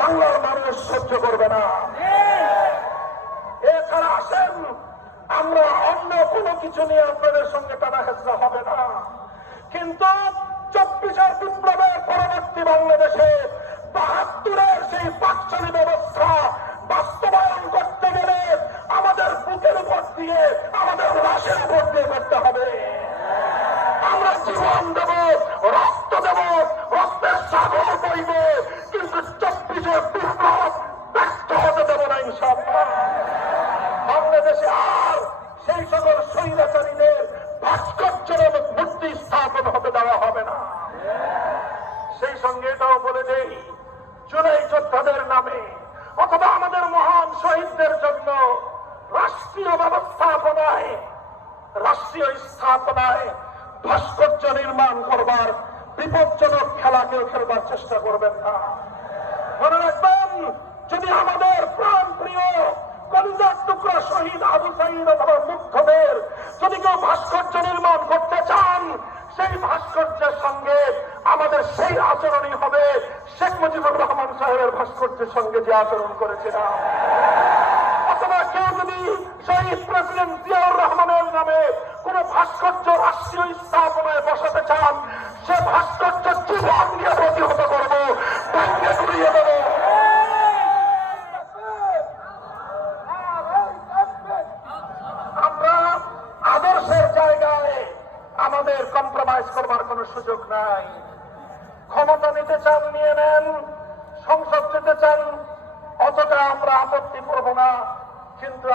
বাংলার মানুষ সহ্য করবে না। এছাড়া আসেন, আমরা অন্য কোনো কিছু নিয়ে আপনাদের সঙ্গে টানা হেঁচড়া হবে না, কিন্তু 24-এর বিপ্লবের পরবর্তী বাংলাদেশে 72-এর সেই পাকচালী ব্যবস্থা বাস্তবায়ন করতে গেলে আমাদের বুকের উপর দিয়ে, আমাদের লাশের উপর দিয়ে করতে হবে। আমরা জীবন দেব, রক্ত দেব, রক্তের সাগর বইব, কিন্তু 24-এর বিপ্লব ব্যর্থ হতে দেব না ইনশাআল্লাহ। বাংলাদেশে আর সেই সকল স্বৈরাচারীদের ভাস্কর্যজনক মূর্তি স্থাপন হতে দেওয়া হবে না। সেই সঙ্গে এটাও বলে দেই, জুলাই যোদ্ধাদের নামে অথবা আমাদের মহান শহীদদের জন্য রাষ্ট্রীয় ব্যবস্থাপনায়, রাষ্ট্রীয় স্থাপনায় ভাস্কর্য নির্মাণ করবার বিপজ্জনক খেলা কেউ খেলবার চেষ্টা করবেন না। মনে রাখবেন, যদি আমাদের প্রাণ প্রিয় কলিজার টুকরা শহীদ আবু সাঈদ অথবা মুগ্ধদের যদি কেউ ভাস্কর্য নির্মাণ করতে চান, সেই ভাস্কর্যের সঙ্গে আমাদের সেই আচরণই হবে শেখ মুজিবুর রহমান সাহেবের ভাস্কর্যের সঙ্গে যে আচরণ করেছিলাম। অথবা কেউ যদি শহীদ প্রেসিডেন্ট জিয়াউর রহমানের নামে কোন ভাস্কর্য রাষ্ট্রীয় স্থাপনায় বসাতে চান, সে ভাস্কর্য জীবন দিয়ে প্রতিহত করবো, ভেঙে গুড়িয়ে দেবো। আমরা আদর্শের জায়গায় আমাদের কম্প্রোমাইজ করবার কোন সুযোগ নাই। ক্ষমতা নিতে চান নিয়ে নেন, সংসদ নিতে চান, অতটা আমরা আপত্তি করব না, কিন্তু